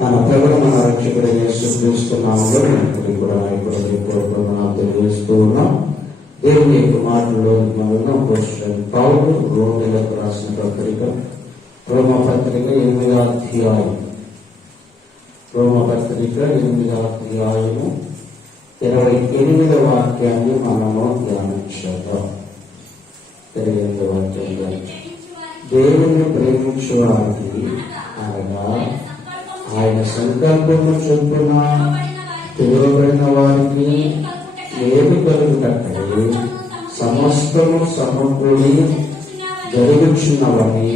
మన ప్రభువు మన రక్షకుడు యేసుక్రీస్తు నామములో కూడా తెలియజేస్తూ ఉన్నాం. దేవుని యొక్క మాటల్లో మనం పౌలు రోమిలకు రాసిన పత్రిక రోమపత్రిక 8వ అధ్యాయం 28వ వాక్యాన్ని మనము ధ్యానించేద్దాం. 28వ వాక్యం, దేవుని ప్రేమించు వారికి అనగా ఆయన సంకల్పము చొప్పున పిలువబడిన వారికి ఏమి కలుగుటక్కడి సమస్తము సమకూడి జరుగుచున్నవని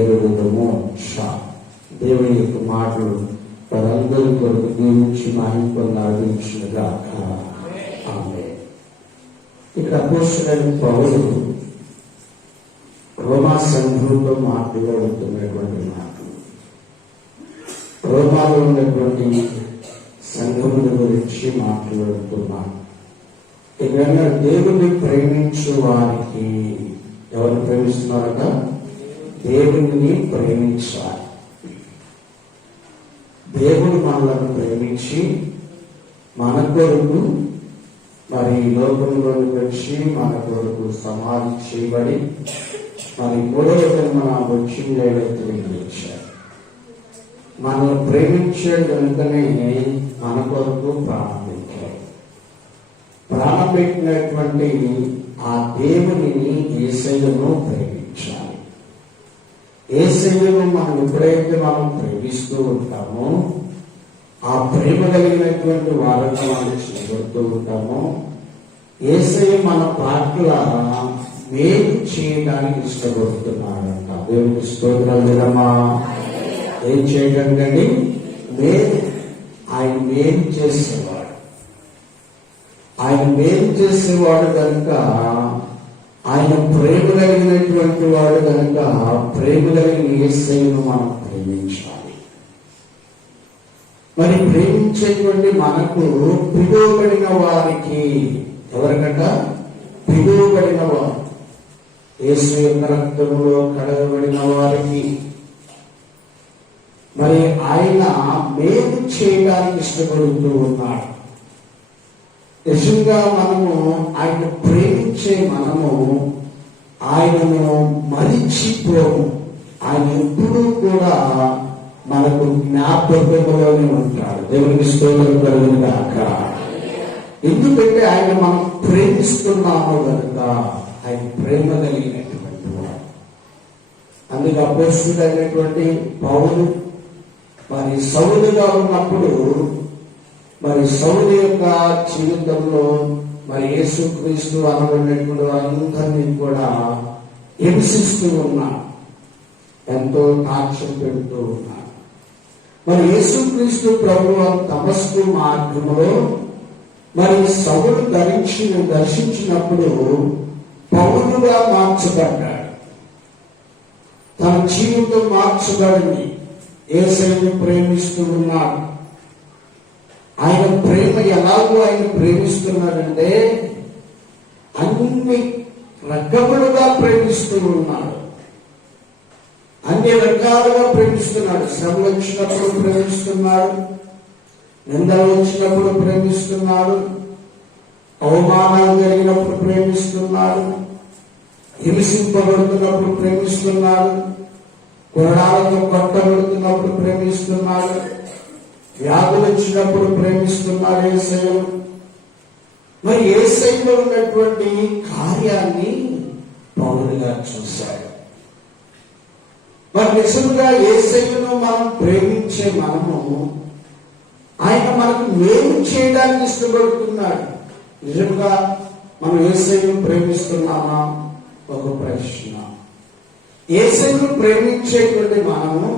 ఎరుగుదము. దేవుని యొక్క మాటలు వారందరి కొరకు దీవించి మహిమను నడిపించుగా. ఆమేన్. ఇక్కడ అపోస్తలుడైన పౌలు రోమా సంఘంలో మాట్లాడుతున్నటువంటి మాటలు, రోమాలో ఉన్నటువంటి సంఘముల గురించి మాట్లాడుతున్నాను. ఇక్కడ దేవుని ప్రేమించు వారికి, ఎవరిని ప్రేమిస్తున్నారట? దేవుని ప్రేమించాలి. దేవుడు మనలను ప్రేమించి మన కొరకు మరి లోకంలోకి వచ్చి మన కొరకు సమాధి చేయబడి మరి 3వ జన్మన వచ్చి తెలియజేశారు. మనం ప్రేమించే వెంటనే మన కొరకు ప్రాణం పెట్టారు. ప్రాణం పెట్టినటువంటి ఆ దేవునిని యేసయ్యను ప్రేమించాలి. యేసయ్యను మనం ఎప్పుడైతే మనం ప్రేమిస్తూ ఉంటామో, ఆ ప్రేమ కలిగినటువంటి వారిని మనం చేయబడుతూ ఉంటామో, యేసయ్య మన పట్ల మేలు చేయడానికి ఇష్టపడుతున్నాడంట. దేవునికి స్తోత్రాలు వినమా. ఏం చేయగలండి? మేలు. ఆయన మేలు చేసేవాడు. ఆయన మేలు చేసేవాడు కనుక, ఆయన ప్రేమ కలిగినటువంటి వాడు కనుక, ప్రేమ కలిగిన యేసయ్యను మనం ప్రేమించాలి. మరి ప్రేమించేటువంటి మనకు పిలువబడిన వారికి, ఎవరికట? పిలువబడిన వారు, యేసు యొక్క రక్తములో కడగబడిన వారికి మరి ఆయన మేలు చేయడానికి ఇష్టపడుతూ ఉన్నాడు. నిజంగా మనము ఆయన ప్రేమించే మనము ఆయనను మరిచిపోము. ఆయన ఎప్పుడూ కూడా మనకు జ్ఞాపకంలోనే ఉంటాడు. దేవునికి స్తోత్రం కలుగును గాక. ఎందుకంటే ఆయన మనం ప్రేమిస్తున్నాము కనుక, ఆయన ప్రేమ కలిగినటువంటి వాడు. అందుకే అపోస్తలుడైనటువంటి పౌలు మరి సౌలుగా ఉన్నప్పుడు, మరి సౌలు యొక్క జీవితంలో మరి యేసుక్రీస్తు అనబడినటువంటి వారందరినీ కూడా హింసిస్తూ ఉన్నాడు, ఎంతో టార్చర్ పెడుతూ ఉన్నాడు. మరి యేసుక్రీస్తు ప్రభువు దమస్కు మార్గంలో మరి సౌలు దర్శించినప్పుడు పౌలుగా మార్చబడ్డాడు. తన జీవితం మార్చబడింది. యేసయ్యను ప్రేమిస్తూ ఉన్నాడు. ఆయన ప్రేమ ఎలాగో ఆయన ప్రేమిస్తున్నాడంటే అన్ని రకములుగా ప్రేమిస్తూ ఉన్నాడు. అన్ని రకాలుగా ప్రేమిస్తున్నాడు. శ్రమలు వచ్చినప్పుడు ప్రేమిస్తున్నాడు, నిందలు వచ్చినప్పుడు ప్రేమిస్తున్నాడు, అవమానాలు జరిగినప్పుడు ప్రేమిస్తున్నాడు, హింసింపబడుతున్నప్పుడు ప్రేమిస్తున్నాడు, కొరడాలతో కొట్టబడుతున్నప్పుడు ప్రేమిస్తున్నాడు, వ్యాధులు వచ్చినప్పుడు ప్రేమిస్తున్నాడు యేసయ్య. మరి యేసయ్యలో ఉన్నటువంటి కార్యాన్ని పౌలు గారు చూశాడు. మరి నిజంగా యేసయ్యను మనం ప్రేమించే మనము, ఆయన మనకు మేలు చేయడానికి ఇష్టపడుతున్నాడు. నిజంగా మనం యేసయ్యను ప్రేమిస్తున్నామా? ఒక ప్రశ్న. యేసయ్యను ప్రేమించేటువంటి మనము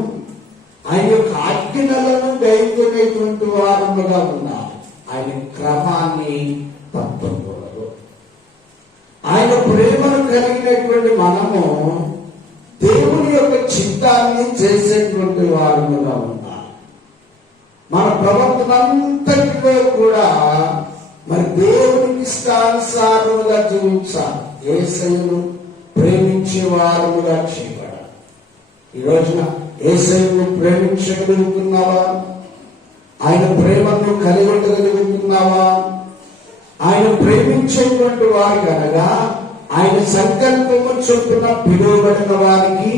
ఆయన యొక్క ఆజ్ఞలను గైకొనేటువంటి వారముగా ఉండాలి. ఆయన క్రమాన్ని తప్పకూడదు. ఆయన ప్రేమను కలిగినటువంటి మనము దేవుని యొక్క చిత్తాన్ని చేసేటువంటి వారముగా ఉండాలి. మన ప్రవర్తన అంతటిలో కూడా మరి దేవునికి ఇష్టానుసారముగా జీవించాలి. యేసయ్యను ప్రేమించే వారముగా చేయబడాలి. ఈ రోజున యేసయ్యను ప్రేమించగలుగుతున్నావా? ఆయన ప్రేమను కలిగి ఉండగలుగుతున్నావా? ఆయన ప్రేమించేటువంటి వారు కనుగా ఆయన సంకల్పము చొప్పున పిలువబడిన వారికి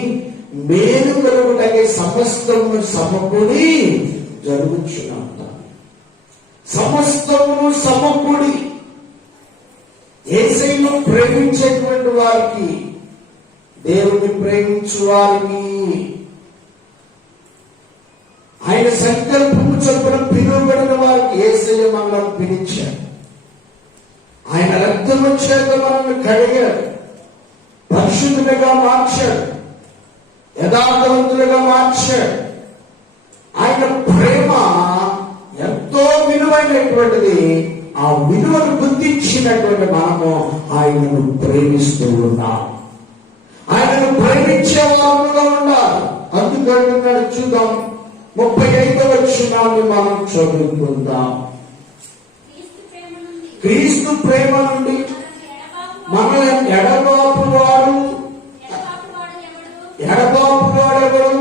మేలు కలుగుటకే సమస్తము సమకూడి జరుగుచున్నాడు. సమస్తమును సమకూడి యేసయ్యను ప్రేమించేటువంటి వారికి, దేవుని ప్రేమించు వారికి, ఆయన సంకల్పము చొప్పున పిలువబడిన వారికి యేసయ్య మనల్ని పిలిచాడు. ఆయన రక్తము చేత మనల్ని కడిగాడు, పరిశుద్ధులుగా మార్చాడు, యథార్థవంతులుగా మార్చాడు. ఆయన ప్రేమ ఎంతో విలువైనటువంటిది. ఆ విలువను గుర్తించినటువంటి మనము ఆయనను ప్రేమిస్తూ ఉన్నాం. ఆయనను ప్రేమించే వారుగా ఉండాలి. అందుకంటున్నాడు, చూద్దాం 35వ వచనాన్ని మనం చదువుకుందాం. క్రీస్తు ప్రేమ నుండి మనల్ని ఎడబాపువాడు ఎవరు?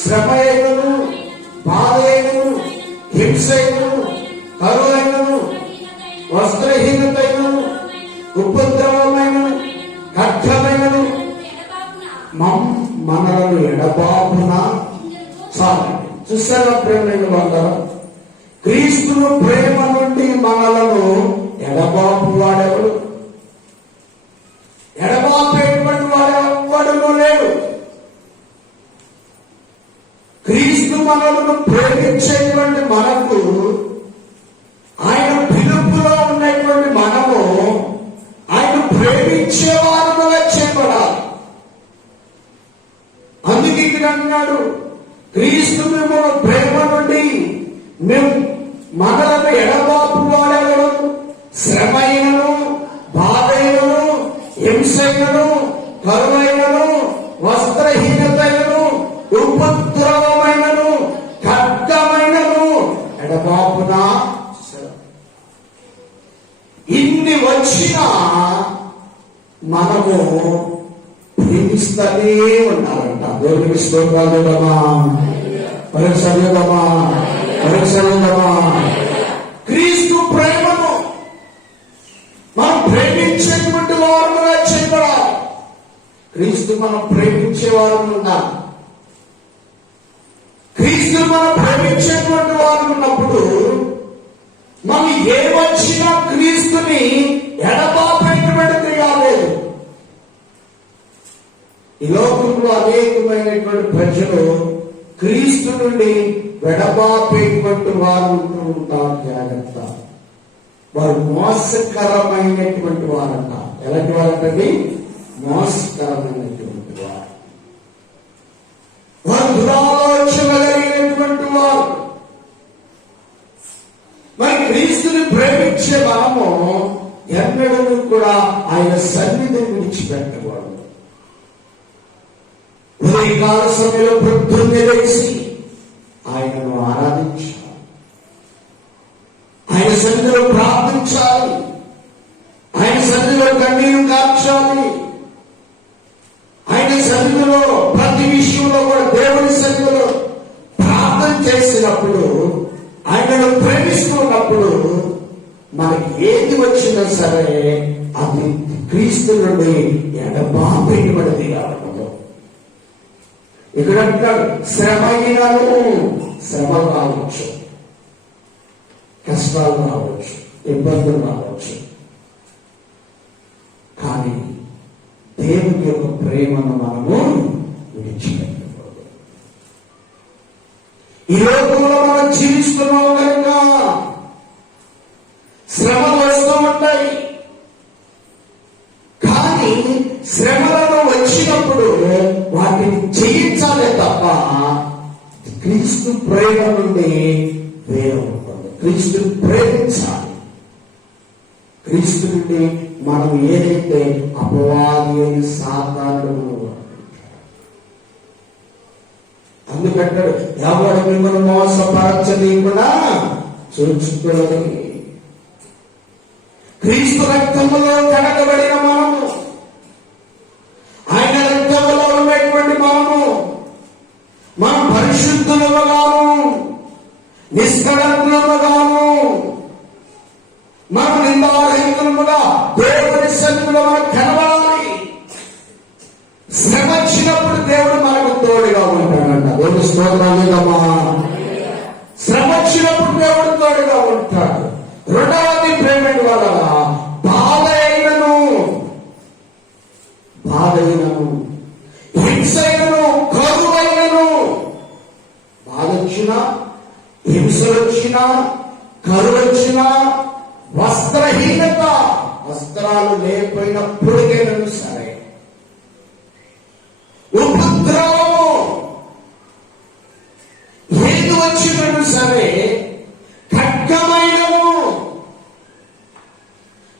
శ్రమ అయినను, బాధ అయినను, హింస అయినను, కరువు అయినను, వస్త్రహీనత అయినను, ఉపద్రవమైనను, ఖడ్గమైనను మనలను ఎడబాపున చాలండి. చూసారా ప్రేమ వాళ్ళ? క్రీస్తును ప్రేమ నుండి మనలను ఎడబాపు వాడెవడు? ఎడబాపేటువంటి వాడెవడను లేడు. క్రీస్తు మనలను ప్రేమించేటువంటి మనకు, ఆయన పిలుపులో ఉన్నటువంటి మనము ఆయన ప్రేమించే వారుగా చేయబడాలి. అందుకే ఇక్కడ అన్నాడు, క్రీస్తు మిమ్మల్ని ప్రేమ నుండి మనలను ఎడబాపు వాడెవడు? శ్రమైనను, బాధైనను, హింసైనను, కరువైనను, వస్త్రహీనతైనను, ఉపద్రవమైనను, ఖడ్గమైనను ఎడబాపున. ఇన్ని వచ్చినా మనము ప్రేమిస్తూనే ఉన్నారంట. దేవునికి స్తోత్రాలు. పరీక్షలుదమా క్రీస్తు ప్రేమను మనం ప్రేమించేటువంటి వారుగా చేయబడాలి. క్రీస్తు మనం ప్రేమించే వారు ఉన్నారు. క్రీస్తు మనం ప్రేమించేటువంటి వారు ఉన్నప్పుడు మనం ఏమొచ్చినా క్రీస్తుని ఎడబాపేటువంటిది కాలేదు. ఈ లోకంలో అనేకమైనటువంటి ప్రజలు క్రీస్తు నుండి వెడబాపేటువంటి వారు ఉంటూ ఉంటారు. జాగ్రత్త, వారు మోసకరమైనటువంటి వారంట. ఎలాంటి వారంటే మోసకరమైనటువంటి వారు, వారు దురాలోచన కలిగినటువంటి వారు. మరి క్రీస్తుని ప్రేమించే మనము ఎన్నడూ కూడా ఆయన సన్నిధిని విడిచిపెట్టకూడదు. ఉదయకాల సమయంలో పొద్దున్నే లేచి ఆయనను ఆరాధించాలి, ఆయన సన్నిధిలో ప్రార్థించాలి, ఆయన సన్నిధిలో కన్నీరు కార్చాలి. ఆయన సన్నిధిలో ప్రతి విషయంలో కూడా దేవుని సన్నిధిలో ప్రార్థన చేసినప్పుడు, ఆయనను ప్రేమిస్తున్నప్పుడు మనకి ఏది వచ్చినా సరే అది క్రీస్తు నుండి ఎడబాపేయబడింది కాదు. ఇక్కడ అంటాడు, శ్రమ అయినను, శ్రమ రావచ్చు, కష్టాలు రావచ్చు, ఇబ్బందులు రావచ్చు, కానీ దేవుని యొక్క ప్రేమను మనము విడిచిపెట్టకూడదు. ఈ లోకంలో మనం జీవిస్తున్నాం కనుక శ్రమలు వస్తూ ఉంటాయి. కానీ శ్రమలను వచ్చినప్పుడు వాటిని జయించాలే తప్ప క్రీస్తు ప్రేమ నుండి వేరే ఉంటుంది. క్రీస్తు ప్రేమించాలి. క్రీస్తు నుండి మనం ఏదైతే అపవాది అని సాతానుడు అందుకంటాడు, ఎవరు మిమ్మల్ని మోసపరచనీయకుండా చూచుకోవాలి. క్రీస్తు రక్తములో కడగబడిన మనము, ఆయన రక్తములో ఉన్నటువంటి మనము నిష్కళంకముగాను మనం నిందారహితముగా దేవుని సన్నిధిలో మనం కనబడాలి. శ్రమ వచ్చినప్పుడు దేవుడు మనకు తోడుగా ఉంటాడంట. దేవుని స్తోత్రమా. శ్రమ వచ్చినప్పుడు దేవుడు తోడుగా ఉంటాడు. రెండవది ప్రేమ వల్ల బాధ అయినను హింసైనను కరువైనను, బాధ వచ్చినా హింసలు వచ్చినా కరువు వచ్చినా వస్త్రహీనత, వస్త్రాలు లేకపోయినప్పటికైనా సరే, ఉపద్రవము ఏది వచ్చినట్టు సరే, ఖడ్గమైనను,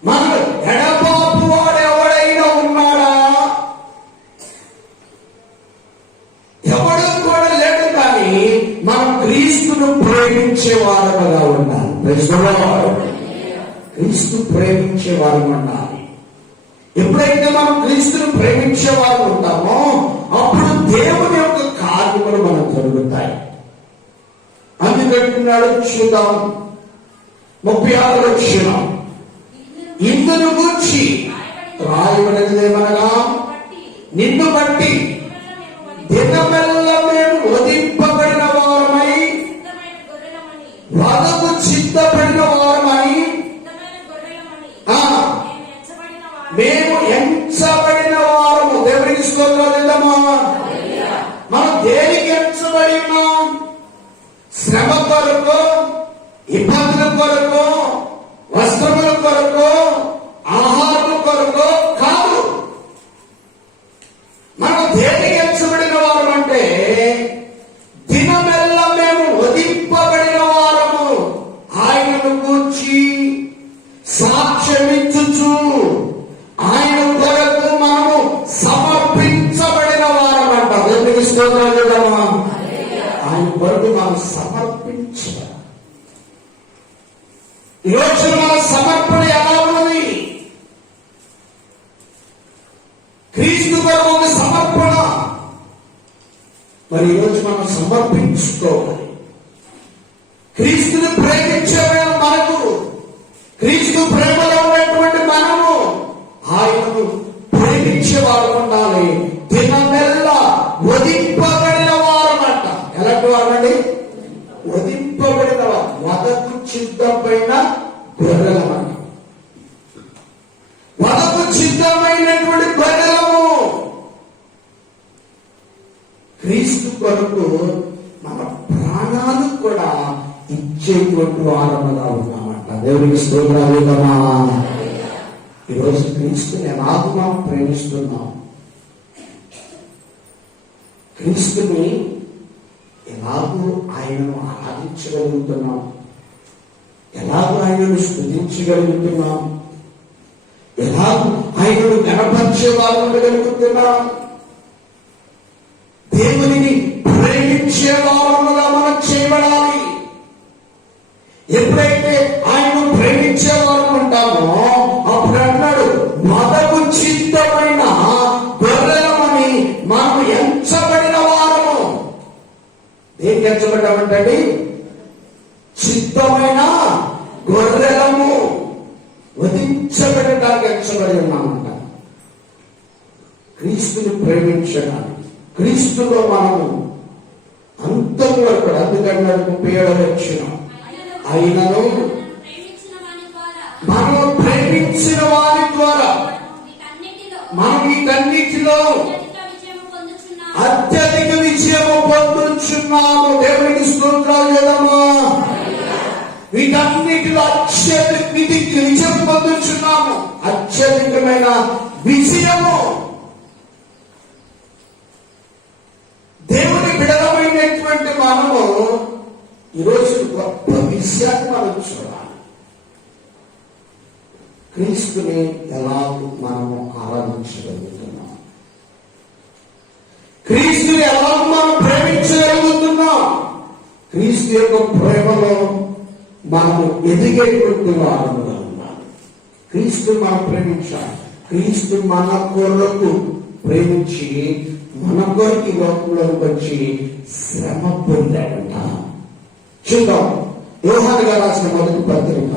మన ఎడబాపు వాడు ఎవడైనా ఉన్నాడా? ఎవడు కూడా లేడు. కానీ మనం క్రీస్తును ప్రేమించే వారముగా ఉండాలి. క్రీస్తు ప్రేమించే వారు ఉండాలి. ఎప్పుడైతే మనం క్రీస్తును ప్రేమించే వారు ఉంటామో అప్పుడు దేవుని యొక్క కార్యములు మనకు జరుగుతాయి. అందుకంటున్నాడు, చూద్దాం 36వ వచనం. ఇందును గూర్చి రాయబడినదేమనగా, నిన్ను బట్టి దినమెల్ల మేము వధింపబడిన వారమై, వధకు సిద్ధపడిన వారమై, మేము ఎంచబడిన వారము. దేవునికి స్తోత్రమా. మనం దేనికి ఎంచబడి ఉన్నాం? శ్రమ కొరకు, ఇబ్బందుల కొరకు, వస్త్రముల కొరకు, ఆహారం కొరకు కాదు. మనం దేనికి ఎంచబడిన వారం అంటే, దినమెల్ల మేము వధింపబడిన వారము, ఆయనను గూర్చి సాక్ష్యమిచ్చుచు ఆయన కొరకు మనము సమర్పించబడిన వారం అంట. దేవునికి స్తోత్రమా. ఆయన కొరకు మనం సమర్పించాలి. ఈరోజు మన సమర్పణ ఎలా ఉన్నది? క్రీస్తు కొరకు ఒక సమర్పణ. మరి ఈరోజు మనం సమర్పించుకోవాలి. క్రీస్తుని ప్రేమించే మనకు, క్రీస్తు ప్రేమలో ఉన్నటువంటి మనము ఆయనను ప్రేమించే వారు ఉండాలి. దినమెల్ల వధింపబడిన వారమంట. ఎలాంటి వారండి? వధింపబడిన వారు, వధకు సిద్ధమైన గొర్రెలమంట. వధకు సిద్ధమైనటువంటి గొర్రెలము. క్రీస్తు కొరకు మన ప్రాణాలు కూడా ఇచ్చేటువంటి వారముగా ఉన్నామంట. దేవునికి స్తోత్రమా. ఈరోజు క్రీస్తుని ఎలాగూ మనం ప్రేమిస్తున్నాం? క్రీస్తుని ఎలాగూ ఆయనను ఆరాధించగలుగుతున్నాం? ఎలాగూ ఆయనను స్తుతించగలుగుతున్నాం? ఎలాగూ ఆయనను గణపరిచే వారు ఉండగలుగుతున్నాం? దేవునిని ప్రేమించే వారముగా మనం చేయబడాలి. ఎప్పుడైతే ఆయన ప్రేమించే వారు ఉంటామో అప్పుడు అన్నాడు, వధకు సిద్ధమైన గొర్రెలమని మనం ఎంచబడిన వారము. దేనికి ఎంచబడ్డామంటండి? సిద్ధమైన గొర్రెలము. వధించబడటానికి ఎంచబడి ఉన్నామంట. క్రీస్తుని ప్రేమించడానికి, క్రీస్తులో మనము అంతం వరకు. అందుకన్నాడు 37వ వచనం, అయినను మనం ప్రేమించిన వారి ద్వారా మనం వీటన్నిటిలో అత్యధిక విజయము పొందుచున్నాము. దేవునికి స్తోత్రాలు చేద్దామా. వీటన్నిటిలో అత్యధిక విజయం పొందుచున్నాము. అత్యధికమైన విజయము. దేవుని బిడలమైనటువంటి మనము ఈరోజు గొప్ప విషయాన్ని మనం చూడాలి. క్రీస్తుని ఎలాగూ మనము ఆరాధించగలుగుతున్నాం? క్రీస్తుని ఎలాగూ మనం ప్రేమించగలుగుతున్నాం? క్రీస్తు యొక్క ప్రేమలో మనము ఎదిగేటువంటి వారముగా ఉన్నాం. క్రీస్తు మనం ప్రేమించాలి. క్రీస్తు మన కొరకు ప్రేమించి మన కొరకు లోకంలోకి వచ్చి శ్రమ పొందాడంట. చూద్దాం యోహాను గారు రాసిన మొదటి పత్రిక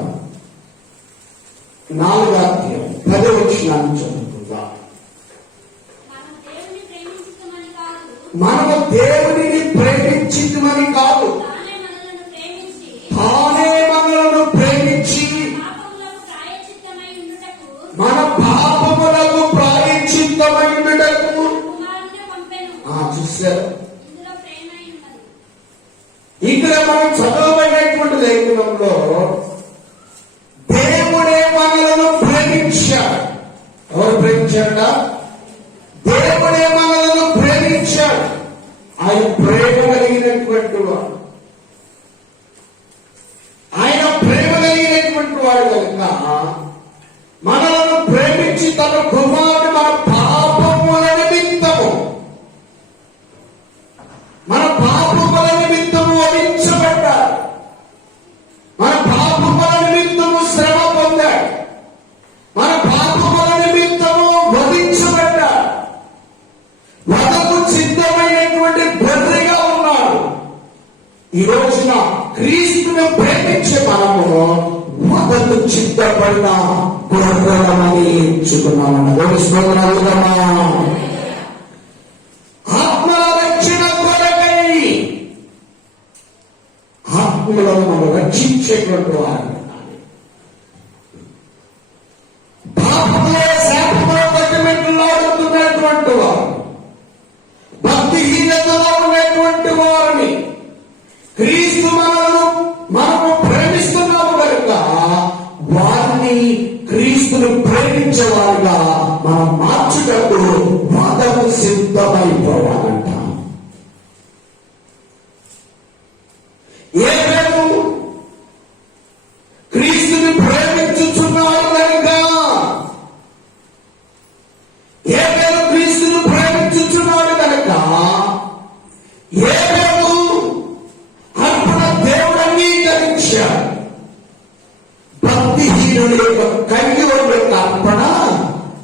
4వ అధ్యాయం 10వ వచనాన్ని చదువుకుందాం. మనము దేవునిని ప్రేమించిమని కాదు, తానే మనలను ప్రేమించి మన పాపములకు ప్రాయశ్చిత్తమైనటకు చూశారు. ఇక్కడ మనం చదవబడినటువంటి లేఖనంలో దేవుడే మనలను ప్రేమించాడు. ఎవరు ప్రేమించాడ? దేవుడే మనలను ప్రేమించాడు. ఆయన ప్రేమ కలిగినటువంటి వాడు, ఆయన ప్రేమ కలిగినటువంటి వాడు కనుక మనలను ప్రేమించి తన కుమారుడు మన పాపముల నిమిత్తము వధించబడ్డాడు. మన పాపముల నిమిత్తము శ్రమ పొందాడు. మన పాపముల నిమిత్తము వధించబడ్డాడు. వధకు సిద్ధమైనటువంటి బొర్రెగా ఉన్నాడు. ఈ రోజున క్రీస్తును ప్రేమించే మనము వధకు సిద్ధపడిన గొర్రెలమని ఎంచుకున్నామని గౌరవిస్తున్నామా? ఆత్మల రక్షణ కొరకై ఆత్మలను మనం రక్షించేటువంటి వారు, పాపంలో శాపంలో తగ్గిమెట్లాడుతున్నటువంటి వారు, భక్తిహీనతలో ఉన్నటువంటి వారిని క్రీస్తు మనము ప్రేమిస్తున్నాము కనుక వారిని క్రీస్తును ప్రేమించేవారుగా మనం మార్చుటకు వాదము సిద్ధమైపోవాలంట. ఏ పేరు క్రీస్తుని ప్రేమించుచున్నారు కనుక, ఏ పేరు క్రీస్తును ప్రేమించుచున్నాడు కనుక, ఏ పేరు అర్పణ దేవుడు అంగీకరించాడు. భక్తిహీనుల యొక్క కన్యుల యొక్క అర్పణ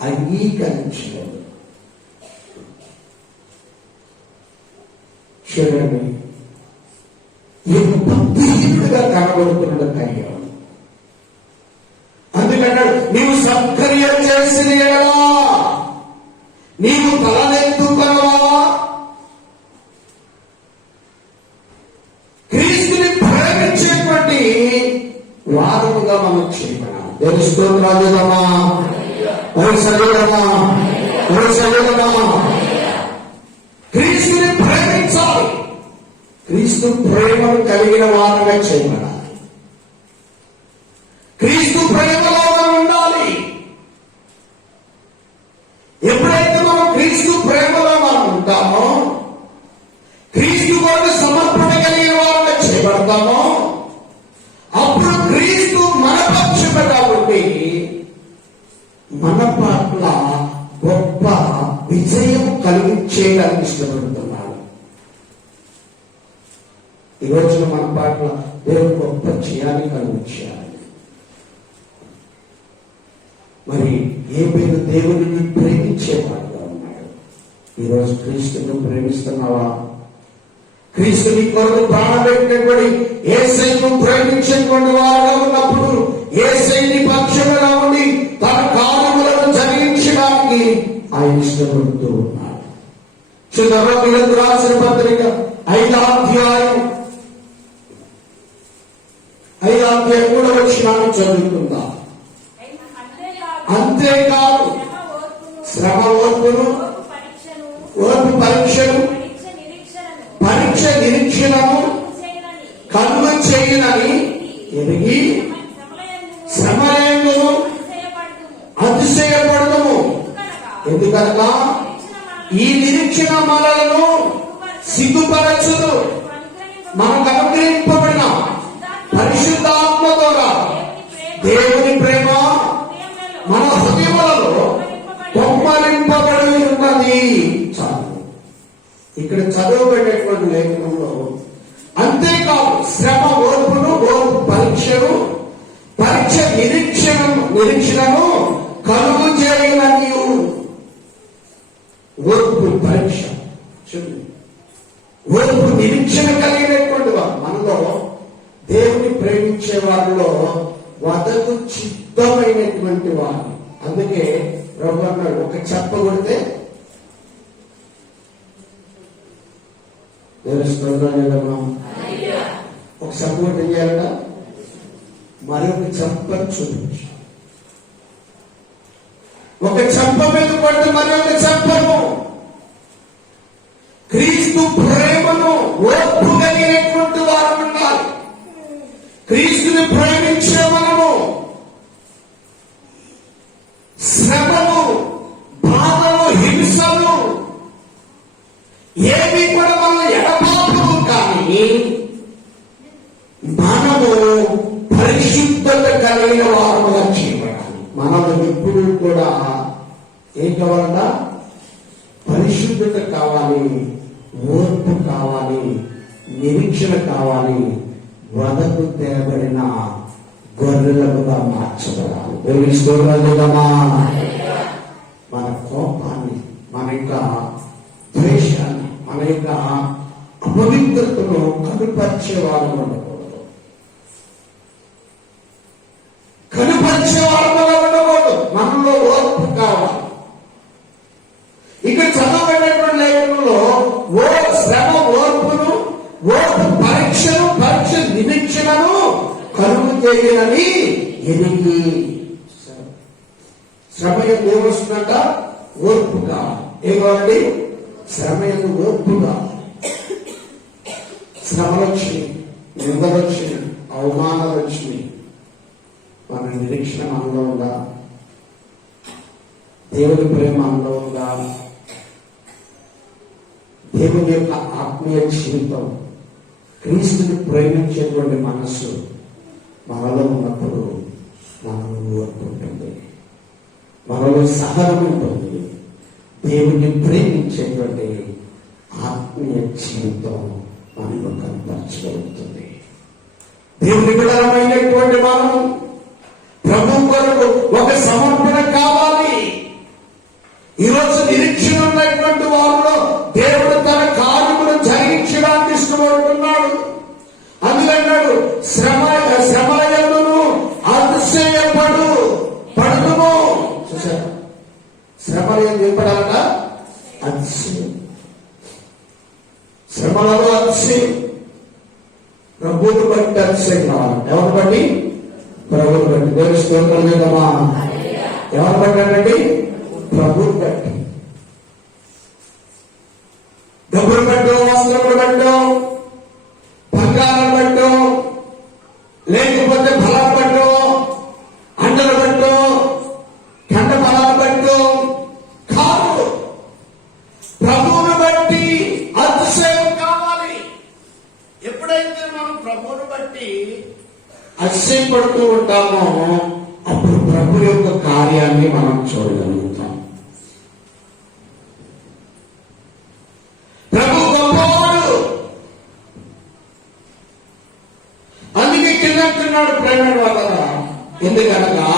అంగీకరించాడు. చూడండి, ఈయన భక్తిహీనుడిగా కనబడుతున్నాడు కన్యుడు. అందుకన్నాడు, నీవు సత్క్రియ చేసిన ఎడలా నీవు తలనెత్తుకొనవా? క్రీస్తుని ప్రేమించేటువంటి వారముగా మనం చేయమన్నా తెలుస్తుంది. రాజుదమ్మా క్రీస్తుని ప్రేమించాలి. క్రీస్తు ప్రేమను కలిగిన వారుగా చేయమన్నా. క్రీస్తు ప్రేమలో ఉండాలి. ఎప్పుడైతే మనం క్రీస్తు ప్రేమలో మనం ఉంటామో, క్రీస్తు కొరకు సమర్పణ కలిగిన వారుగా చేయబడతామో, అప్పుడు క్రీస్తు మన పక్షమే కాబట్టి మన పట్ల గొప్ప విజయం కలిగించేయడానికి ఇష్టపడుతున్నాడు. ఈ రోజున మన పట్ల దేవుడు గొప్ప చేయాలని కలిగించాలి. మరి ఏ పేరు దేవుడిని ప్రేమించేవాడుగా ఉన్నాడు. ఈరోజు క్రీస్తును ప్రేమిస్తున్నావా? క్రీస్తుని కొరకు ప్రాణపెట్టినటువంటి యేసయ్యను ప్రేమించేటువంటి వారుగా ఉన్నప్పుడు యేసయ్యని పక్షముగా ఉండి తన కార్యములను జరిగించడానికి ఆయన ఇష్టపడుతూ ఉన్నాడు. రోమీయులకు రాసిన పత్రిక 5వ అధ్యాయం 3వ వచనాన్ని చదువుకుందాం. అంతేకాదు శ్రమ ఓర్పును, ఓర్పు పరీక్షను, పరీక్ష నిరీక్షణను కలుగ చేయనని ఎరిగి శ్రమయందు అతిశయపడము. ఎందుకనగా ఈ నిరీక్షణ మనలను సిగ్గుపరచును. మనకు అనుగ్రహింపబడిన పరిశుద్ధాత్మ ద్వారా దేవుని ప్రేమ మన హృదయములలో పొమ్మలింపబడి ఉన్నది. చాలు. ఇక్కడ చదవబడేటువంటి లేఖనంలో అంతేకాదు శ్రమ ఓర్పును, ఓర్పు పరీక్షను, పరీక్ష నిరీక్షణను కలుగు చేయనని. ఓర్పు పరీక్ష, ఓర్పు నిరీక్షణ కలిగినటువంటి మనలో దేవుని ప్రేమ ప్రేమించే వారిలో వదకు చిత్తమైనటువంటి వారు. అందుకే ప్రభు అన్నాడు, ఒక చెప్ప కొడితే తెలుస్తుందా? ఒక చెప్ప కొట్టి ఏం చేయాలట? మరొక చెప్ప చూపించు. ఒక చెప్ప మీద పడితే మరొక చెప్పను. క్రీస్తు ప్రేమను ఓర్పు కలిగినటువంటి వారు ఉండాలి. క్రీస్తుని ప్రేమించే మనము శ్రమలు, బాధలు, హింసలు ఏవి కూడా మన ఎడబాపులు, కానీ మనము పరిశుద్ధత కలిగిన వారుగా చేయబడాలి. మనము ఎప్పుడు కూడా ఏం కావాలన్నా పరిశుద్ధత కావాలి, ఓర్పు కావాలి, నిరీక్షణ కావాలి. వదకు తేబడిన గొర్రెలుగా మార్చబడాలి. దేవునిస్తోమా. మన కోపాన్ని, మన యొక్క ద్వేషాన్ని, మన యొక్క అపవిత్రతను కనుపరిచేవారు ఉండకూడదు. కనుపరిచేవారు ఉండకూడదు. మనలో ఓర్పు కావాలి. ఇక్కడ చదవబడినటువంటి లేఖనంలో శ్రమ ఓర్పును, ఓర్పు పరీక్షను, పరీక్ష నిరీక్షణను కలుగు చేయనని ఎదిగి. శ్రమ ఎందుకు ఏమొస్తుందంట? ఓర్పు కావాలి. ఏం కావాలండి? శ్రమ ఎందుకు ఓర్పు కావాలి. శ్రమలు వచ్చినాయి, నిందలు వచ్చినాయి, అవమానాలు వచ్చినాయి. మన నిరీక్షణ మనలో ఉందా? దేవుని ప్రేమ మనలో ఉందా? దేవుని యొక్క ఆత్మీయ జీవితం, క్రీస్తుని ప్రేమించేటువంటి మనస్సు మనలో ఉన్నప్పుడు మనలో ఓర్పు ఉంటుంది, మనలో సహనం ఉంటుంది. దేవుని ప్రేమించేటువంటి ఆత్మీయ జీవితం మనలో కనపరచగలుగుతుంది. దేవుని బిడ్డలమైనటువంటి మనం ప్రభు కొరకు ఒక సమర్పణ కావాలి. ఈరోజు నిరీక్షణ ఉన్నటువంటి వారిలో దేవుడు తన కార్యమును జరిగించడానికి ఇష్టపడుతున్నాడు. అందుకన్నాడు, శ్రమలయందును అతిశయపడు పడుతును. చూసారా? శ్రమలయం చెప్పడాలట అతిశయం, శ్రమలలో అతిశయం. ప్రభువుని బట్టి అతిశయం కావాలి. ఎవరిని బట్టి? ప్రభువుని బట్టి. దేవుని స్తోత్రం చేద్దామా? ఎవరిని బట్టి అంటే ప్రభువుని బట్టి. డబ్బులు పెట్టో, వస్త్రములు పెట్టో, బంగారం పెట్టో, లేకపోతే ఫలాలు పెట్టో, అండలు పెట్టో, కండ ఫలాలు పెట్టో కాదు. ప్రభువుని బట్టి అతిశయం కావాలి. ఎప్పుడైతే మనం ప్రభువుని బట్టి అతిశయపడుతూ ఉంటామో అప్పుడు ప్రభు యొక్క కార్యాన్ని మనం చూడగలుగుతాం. ప్రభు గొప్పవాడు. అందుకే కిందంటున్నాడు ప్రేమ వల్ల. ఎందుకనగా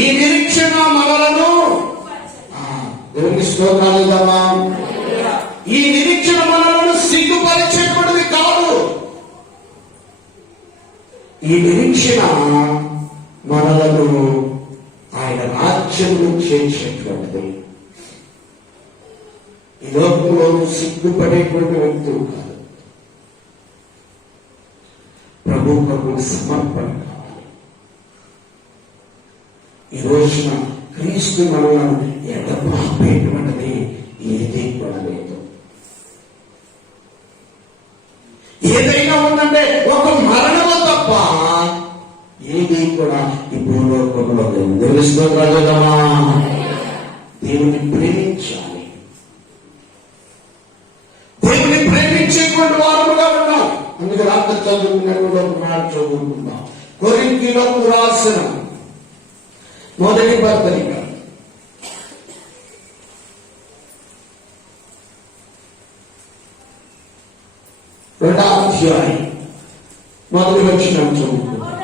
ఈ నిరీక్షణ మనలను దేవునికి స్తోత్రాలు ఇద్దామా. ఈ నిరీక్షణ మనలను సిగ్గుపరిచేటువంటిది కాదు. ఈ నిరీక్షణ మనలను ఆయన రాజ్యంలో చేర్చేటువంటిది. ఈ లోకంలో సిగ్గుపడేటువంటి వ్యక్తులు కాదు. ప్రభు కొరకు సమర్పణ కావాలి. ఈ రోజున క్రీస్తు మనలను ఎడబాపేటువంటిది ఏదీ కూడా లేదు. ఏదైనా ఉందంటే ఒక మరణము తప్ప ఏది కూడా ఈ భూలోకంలో లేదు. తెలుసుకోగలమా? దేవుని ప్రేమించాలి. దేవుని ప్రేమించేటువంటి వారుగా ఉన్నాం. అందుకే రాత్రి చదువుకున్నటువంటి ఒక మాట చదువుకుందాం. కొరింథీయులకు రాసిన మొదటి పత్రిక 2వ అధ్యాయం మొదటి వచనం చదువుకుందాం.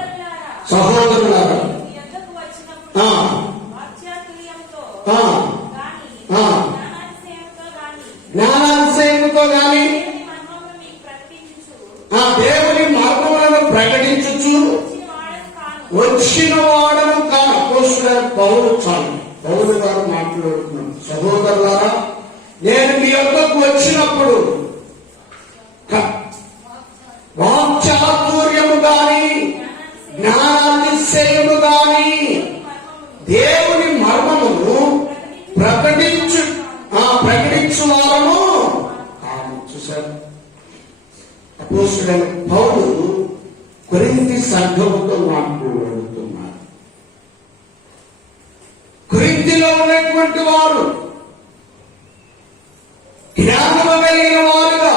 సహోదరులారా, జ్ఞానాతిశయముతో గాని దేవుని మార్గములను ప్రకటించుచు వచ్చిన వాడను కాదు. పౌలు చాలు, పౌలు గారు మాట్లాడుతున్నాను. సహోదరులారా, నేను మీ యొక్కకు వచ్చినప్పుడు వాక్చాతుర్యము గాని జ్ఞానాతిశయము గాని దేవుని మర్మమును ప్రకటించు వారము కాదు. చూశారు, అపోస్తలుడైన పౌలు కొరింథీ సంఘముతో మాట్లాడుతున్నారు. కొరింథీలో ఉన్నటువంటి వారు జ్ఞానము కలిగిన వారుగా,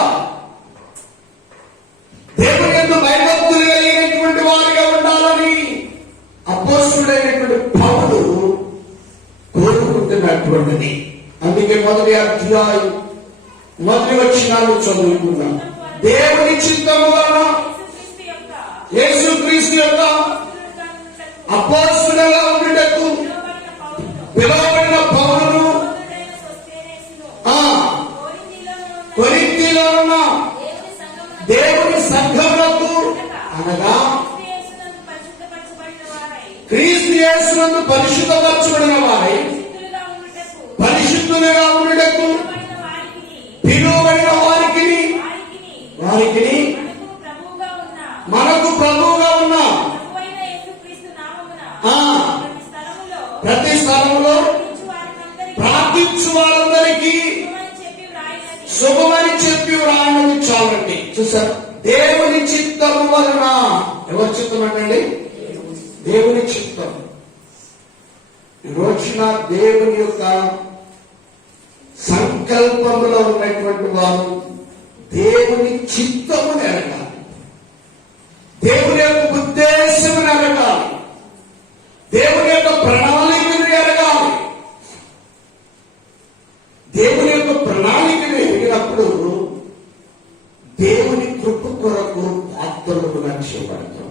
దేవుని యందు భయభక్తులు కలిగినటువంటి వారుగా ఉండాలని అపోస్తలుడైనటువంటి పౌలు కోరుకుంటున్నటువంటిది. అందుకే మొదటి అధ్యాయం మొదటి వచనాలు చదువుకున్నాం. దేవుని చిత్తము వలన యేసుక్రీస్తు యొక్క అపోస్తలుగా ఉండుటకు పిలువబడిన పౌలును కొరింథీలో ఉన్న దేవుని సంఘములకు, అనగా క్రీస్తు యేసునందు పరిశుద్ధపరచబడిన వారై పరిశుద్ధులుగా ఉండుటకు పిలువబడిన వారికి మనకు ప్రభువుగా ఉన్న ప్రతి స్థలంలో ప్రార్థించు వారందరికీ శుభమని చెప్పి వ్రాయనది చాలండి. చూసారు, దేవుని చిత్తము వలన. ఎవరి చిత్తం అంటండి? దేవుని చిత్తం. ఈ రోజున దేవుని యొక్క సంకల్పంలో ఉన్నటువంటి వారు దేవుని చిత్తము ఎరగాలి, దేవుని యొక్క ఉద్దేశము ఎరగాలి, దేవుని యొక్క ప్రణాళికను ఎరగాలి. దేవుని యొక్క ప్రణాళికను ఎరిగినప్పుడు దేవుని కృప కొరకు పాత్రలు నచ్చబడతాం.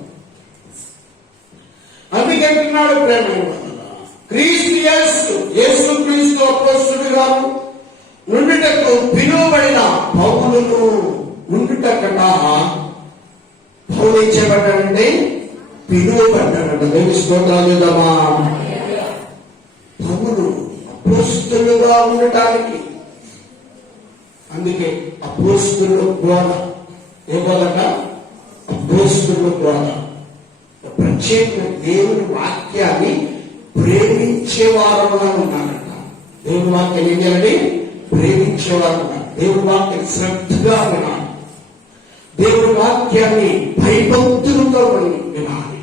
అందుకంటున్నాడు ప్రేమ క్రీస్తు యేసు క్రీస్తు అపోస్తలుడుగా నుండుటకు పిలువబడిన పౌలును ఉండుట కన్నా పౌలు ఏం చేయబడ్డాడంటే పిలువబడ్డాడంట. దేవుని స్తోత్రాలు చేద్దామా. పౌలు అపోస్తలుగా ఉండటానికి, అందుకే అపోస్తలుల బోధ, ఏ బోధట? అపోస్తలుల బోధ. ప్రత్యేక దేవుని వాక్యాన్ని ప్రేమించేవారుగా ఉన్నారంట. దేవుని వాక్యం ఏం చేయాలండి? ప్రేమించేవారు ఉన్నారు. దేవుని వాక్యం శ్రద్ధగా వినాలి, దేవుని వాక్యాన్ని భయభక్తులతో వినాలి.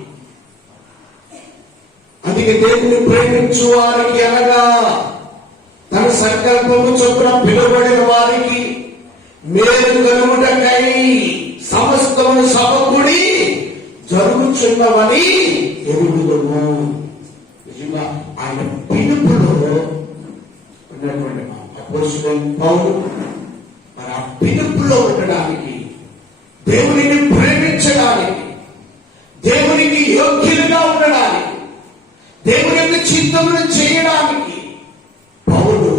అందుకే దేవుని ప్రేమించు వారికి, అనగా తన సంకల్పము చొప్పున పిలువబడిన వారికి మేలు కలుగుటకై సమస్తము సమకూడి జరుగుచున్నవని ఎరుగుదము. నిజంగా ఆయన పిలుపులో ఉన్నటువంటి అపోస్తలుడైన పౌలు మరి ఆ పిలుపులో ఉండడానికి, దేవునిని ప్రేమించడానికి, దేవునికి యోగ్యులుగా ఉండడానికి, దేవుని యొక్క చిత్తమును చేయడానికి పౌలు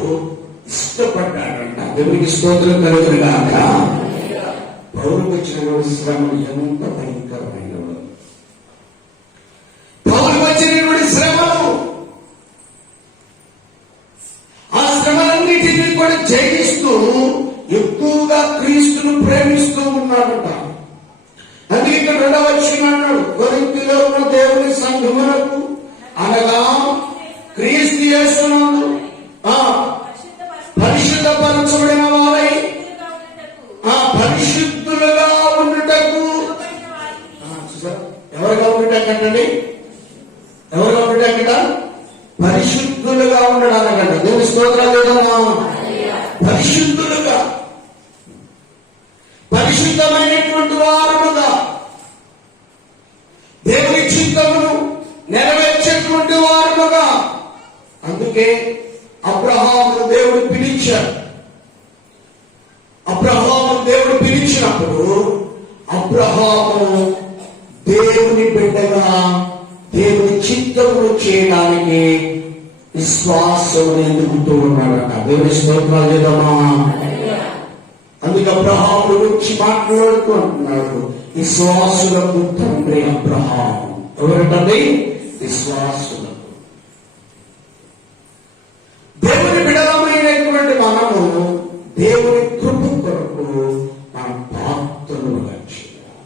ఇష్టపడ్డాడంట. దేవునికి స్తోత్రం కలుగునుగాక. పౌరుకు వచ్చిన శ్రమలు ఎంత భయంకరమైనవి! పౌరుకు వచ్చినటువంటి శ్రమలు, ఆ శ్రమలన్నిటినీ కూడా జయిస్తూ ఎక్కువగా క్రీస్తును ప్రేమిస్తూ ఉన్నాడట. అందుకే ఇక్కడ 2వ వచనం అన్నాడు, కొరింథీలో ఉన్న దేవుని సంఘములకు, అనగా క్రీస్తు యేసునందు పరిశుద్ధపరచబడిన వారై పరిశుద్ధులుగా ఉండుటకు. ఎవరుగా ఉండటండి? ఎవరుగా ఉండటంట? పరిశుద్ధులుగా ఉండడానికంట. దేవుని స్తోత్రాలు లేదమ్మా. పరిశుద్ధులుగా, పరిశుద్ధమైనటువంటి వారుగా, దేవుని చిత్తమును నెరవేర్చేటువంటి వారుగా. అందుకే అబ్రహామును దేవుడు పిలిచాడు. అబ్రహామును దేవుడు పిలిచినప్పుడు అబ్రహాము దేవుని బిడ్డగా దేవుని చిత్తమును చేయడానికి విశ్వాసం ఎదుగుతూ ఉన్నాడట. దేవుని స్తోత్రాలు చేద్దామా. అందుకే అబ్రహాము గురించి మాట్లాడుతూ అంటున్నాడు, విశ్వాసులకు తండ్రి అబ్రహాము. ఎవరంటే విశ్వాసులకు. దేవుని బిడలమైనటువంటి మనము దేవుని కృప కొరకు మన పాత్రలుగా చేయాలి.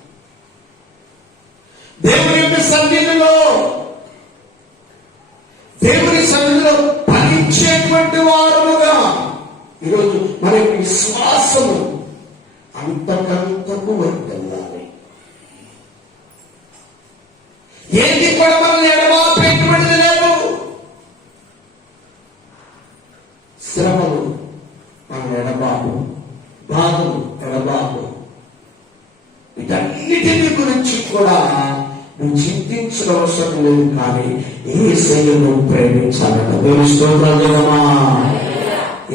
దేవుని యొక్క సన్నిధిలో ఫలించేటువంటి వారముగా ఈరోజు మన యొక్క విశ్వాసము అంతకంతకు వర్ధిల్లాలి. ఏది కూడా మనల్ని ఎడబాపేటువంటిది లేదు. శ్రమలు మన ఎడబాపు, బాధలు ఎడబాపు, వీటన్నిటిని గురించి కూడా నువ్వు చింతించిన అవసరం లేదు. కానీ యేసయ్యను ప్రేమించాలట. దేవుని స్తోత్రాలు దేవమా.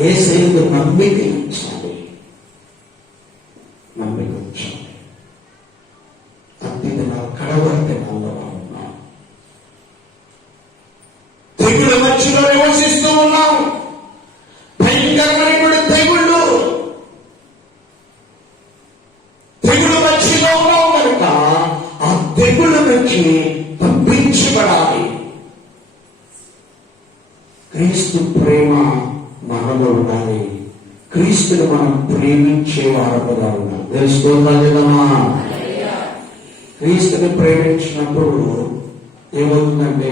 యేసయ్యను నమ్మిక ఉంచాలి, నమ్మిక ఉంచాలి. అంతే నా కడవరి దినాల్లో ఉన్నాం. తెగుల మధ్యలో నివసిస్తూ ఉన్నాం. భయంకరమైన తెగుళ్ళు మధ్యలో ఉన్నాం కనుక ఆ తెగుళ్ళ నుంచి తప్పించబడాలి. క్రీస్తు ప్రేమ మనలో ఉండాలి. క్రీస్తుని మనం ప్రేమించే వారముగా ఉండాలి. తెలుసుకోగలమా? క్రీస్తుని ప్రేమించినప్పుడు ఏమవుతుందంటే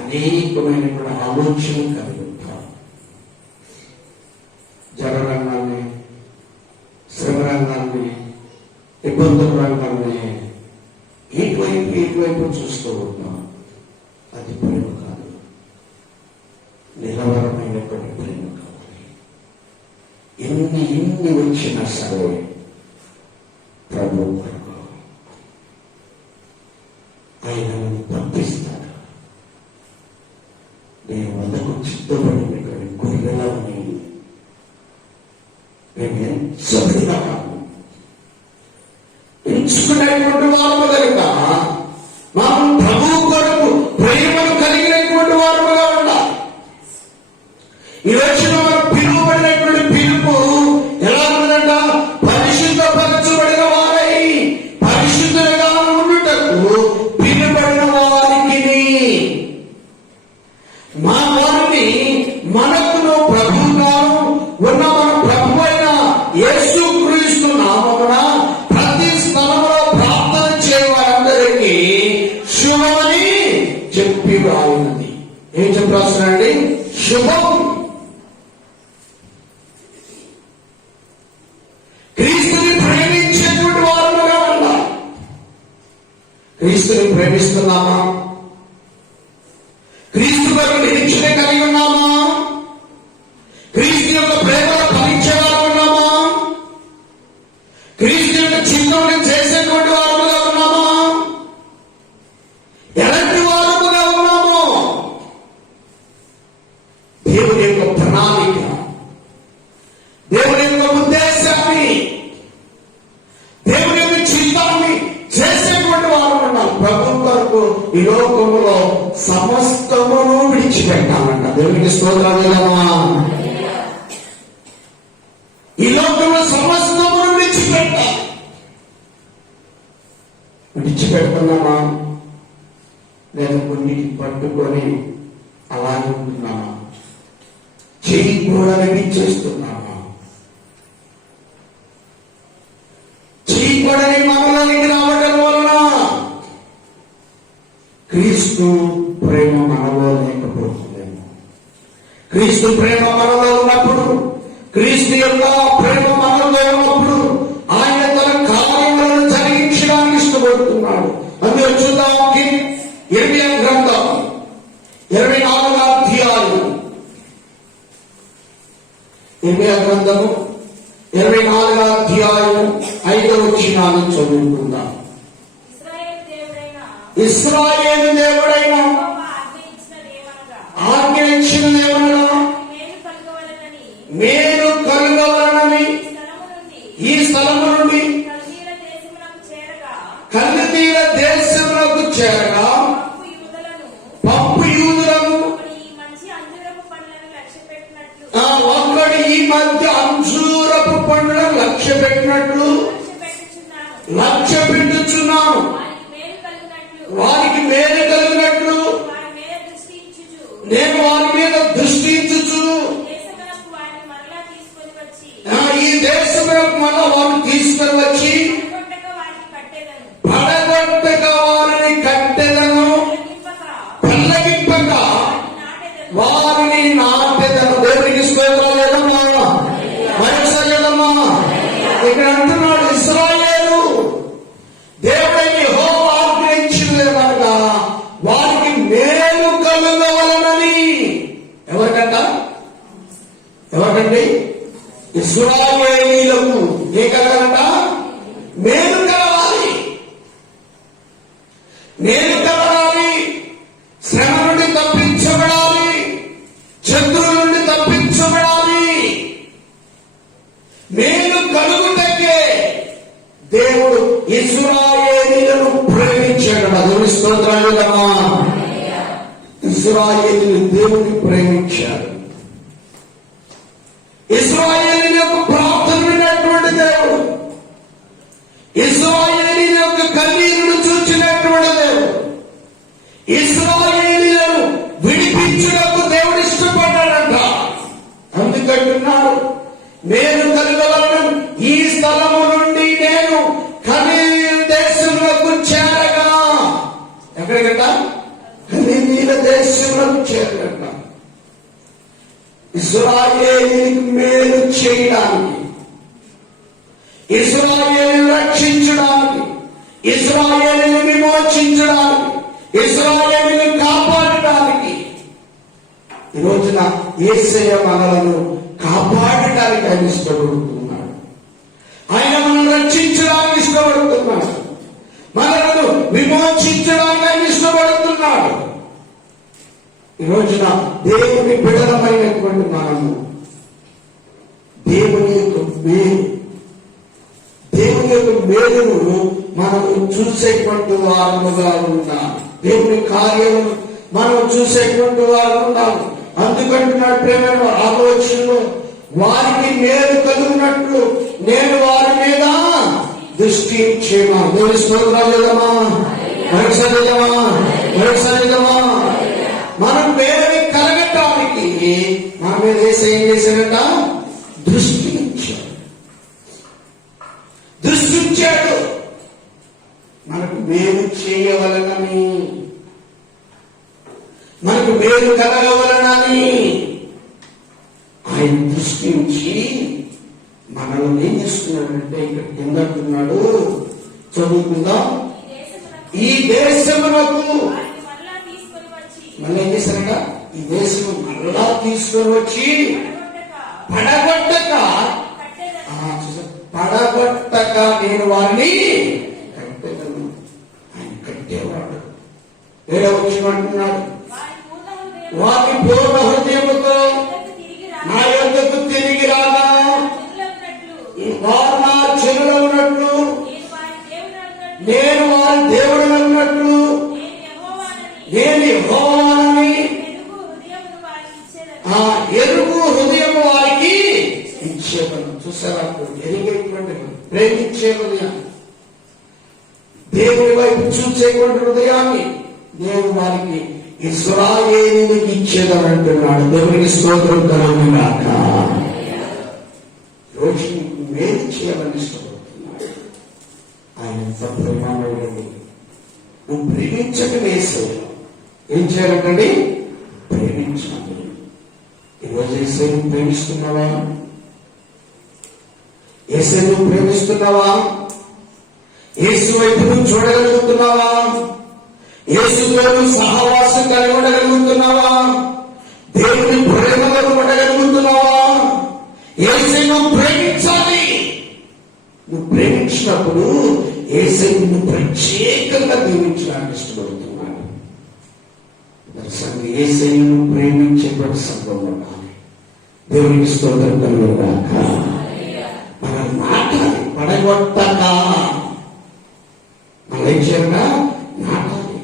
అనేకమైనటువంటి ఆలోచనలు కలిగి ఉంటాం. జనరంగాన్ని, శ్రమ రంగాన్ని, ఇబ్బందుల రంగాన్ని ఇటువైపు చూస్తూ ఉంటాం. అది ప్రేమ కాదు, నిలవరమైనటువంటి ప్రేమ కావాలి. ఎన్ని వచ్చినా సరే ప్రభు కొరకు ఆయన పంపిస్తాడు. నేను వద్దకు చిత్తపడినటువంటి గొర్రెలని మేము ఎంచబడిన ఎంచుకునేటువంటి వారము కనుక మనం ప్రభు కొరకు ప్రేమను కలిగినటువంటి వారముగా ఉండాలి. ఈ రోజున మనం పిలువబడినటువంటి పిలుపు ఎలా ఉందంట? పరిశుద్ధపరచబడిన వారై పరిశుద్ధులుగా ఉండుటకు పిలువబడిన వారికి వారిని మనకును ప్రభువుగాను ఉన్న మన ప్రభు అయిన యేసు క్రీస్తు నామమున ప్రతి స్థలంలో ప్రార్థన చేయవారందరికీ శుభమని చెప్పి రాయున్నది. ఏం చెప్పి రాస్తున్నాడండి? శుభం. క్రీస్తుని ప్రేమించేటువంటి వారముగా ఉండాలి. క్రీస్తుని ప్రేమిస్తున్నామా? క్రీస్తు కొరకు నిరీక్షణ కలిగి ఉన్నామా? క్రీస్తు యొక్క ప్రేమలో ఫలించేవారు ఉన్నామా? క్రీస్తు యొక్క చిత్తాన్ని చేసేటువంటి వారముగా ఉన్నామా? ఎలాంటి వారముగా ఉన్నామో దేవుని యొక్క ప్రణాళిక, దేవుని యొక్క ఉద్దేశాన్ని, దేవుని యొక్క చిత్తాన్ని చేసేటువంటి వారు ఉన్నాం. ప్రభు కొరకు ఈ లోకములో సమస్తమును విడిచిపెట్టాలంట. దేవునికి స్తోత్రాలు. ఈ లోకంలో సమస్తమును విడిచిపెట్టాలి. విడిచిపెడుతున్నామా? లేదా కొన్నిటి పట్టుకొని అలాగే ఉంటున్నామా? చెయ్యి కూడా చేస్తున్నామా? చెయ్యి కూడా మనలోనికి రావడం వలన క్రీస్తు ప్రేమ మనలో లేకపోతుందేమో. క్రీస్తు ప్రేమ మనలో ఉన్నప్పుడు, క్రీస్తు యొక్క ప్రేమ మనలో ఉన్నప్పుడు ఆయన తన కార్యములను జరిగించడానికి ఇష్టపడుతున్నాడు. అందులో చూద్దాం. ఇర్మియా గ్రంథం 24వ అధ్యాయం. ఇర్మియా గ్రంథము 24వ అధ్యాయం 5వ వచనాన్ని చదువుకుందాం. ఇశ్రాయేలు దేవుడైన ఆజ్ఞయించినదేమనగా మేలు కలుగవలనని ఈ స్థలము నుండి కల్దీయుల దేశమునకు చేరగా పప్పు యూదులను ఒక్కడు ఈ మధ్య అంజూరపు పండ్లను లక్ష్య పెట్టినట్లు లక్ష్య పెట్టుచున్నాను. వారికి మేలు ఎవరండి? ఇశ్రాయేలీయులకు ఏ కలగాలంట? మేలు కలగాలి, మేలు కలగాలి, శ్రమ నుండి తప్పించబడాలి, శత్రువుల నుండి తప్పించబడాలి. మేలు కలుగుటకే దేవుడు ఇశ్రాయేలీయులను ప్రేమించాడు. దేవుని స్తోత్రాలు కదా. ఇశ్రాయేలీయులు దేవుని ప్రేమించాడు. ఇశ్రాయేలీయుల యొక్క ప్రార్థన విన్నటువంటి దేవుడు, ఇశ్రాయేలీయుల యొక్క కన్నీరును చూచినటువంటి దేవుడు, ఇశ్రాయేలీయులను విడిపించుటకు దేవుడు ఇష్టపడ్డాడంట. అందుకంటున్నాడు, నేను కలగలను ఈ స్థలము నుండి నేను కనీల దేశంలోకి చేరగా. ఎక్కడికంట? కనీల దేశంలోకి చేరగట. ఇశ్రాయేలీయులకు మేలు చేయడానికి, ఇశ్రాయేలును రక్షించడానికి, ఇశ్రాయేలును విమోచించడానికి, ఇశ్రాయేలును కాపాడడానికి ఈ రోజున యేసయ్య మనలను కాపాడటానికి ఆయన ఇష్టపడుతున్నాడు. ఆయన మనల్ని రక్షించడానికి ఇష్టపడుతున్నాడు. మనలను విమోచించడానికి ఆయన ఇష్టపడుతున్నాడు. ఈ రోజున దేవుని బిడలమైనటువంటి మనము దేవుని యొక్క మేలును మనము చూసేటువంటి వారముగా ఉన్నాం. దేవుని కార్యము మనం చూసేటువంటి వారు ఉన్నాం. అందుకంటున్నాడు ప్రేమ ఆలోచనలు, వారికి మేలు కలుగునట్లు నేను వారి మీద దృష్టి చేయమా. దేవుని స్తోత్రాలేదమా, మరొకసారిదమా. మనం మేలు కలగటానికి మన మీద ఏం చేశాడట? దృష్టి ఇచ్చాడు. మనకు మేలు చేయవలనని, మనకు మేలు కలగవలనని ఆయన దృష్టించి మనల్ని ఏం చేస్తున్నాడంటే ఇక్కడ కిందంటున్నాడు, చదువుకుందాం. ఈ దేశమునకు మళ్ళీ ఏం చేశారట? ఈ దేశం మళ్ళా తీసుకొని వచ్చి పడగొట్టక నేను వారిని కట్టెలను. ఆయన కట్టేవాడు. ఏడవ వచనం అంటున్నాడు, వారి పూర్ణ హృదయముతో నా యొద్దకు తిరిగి రాగా వారు నా చెరువులో ఉన్నట్లు, నేను వారి దేవుడు అన్నట్లు, నేను యెహోవానని ఎరుగు హృదయం వారికి ఇచ్చేదను. చూసారా? ఎరిగేటువంటి ప్రేమించే హృదయం, దేవుని వైపు చూసేటువంటి హృదయాన్ని నేను వారికి ఇశ్రాయేలునికి ఇచ్చేదని అంటున్నాడు. దేవునికి స్తోత్రం కలుగుగాక. రోజు మేలు చేయాలని ఇష్టపడుతున్నాడు ఆయన. ప్రేమాడు నువ్వు ప్రేమించటం వేసేయడం ఏం చేయాలంటండి? ప్రేమించాలి. ఈరోజు యేసుని ప్రేమిస్తున్నావా? యేసుని ప్రేమిస్తున్నావా? యేసు వైపు నువ్వు చూడగలుగుతున్నావా? యేసుతో నువ్వు సహవాసం కలిగి ఉండగలుగుతున్నావా? దేవుని ప్రేమలో ఉండగలుగుతున్నావా? యేసుని నువ్వు ప్రేమించాలి. నువ్వు ప్రేమించినప్పుడు యేసుని నువ్వు ప్రత్యేకంగా దీవించడానికి ఇష్టపడుతున్నాడు. యేసుని ప్రేమించేటువంటి సంఘం ఉండాలి. దేవునికి స్తోత్రం కలుగుగాక. మనం నాటాలి, పడగొట్టక. మనం ఏం చేయాలన్నా నాటాలి.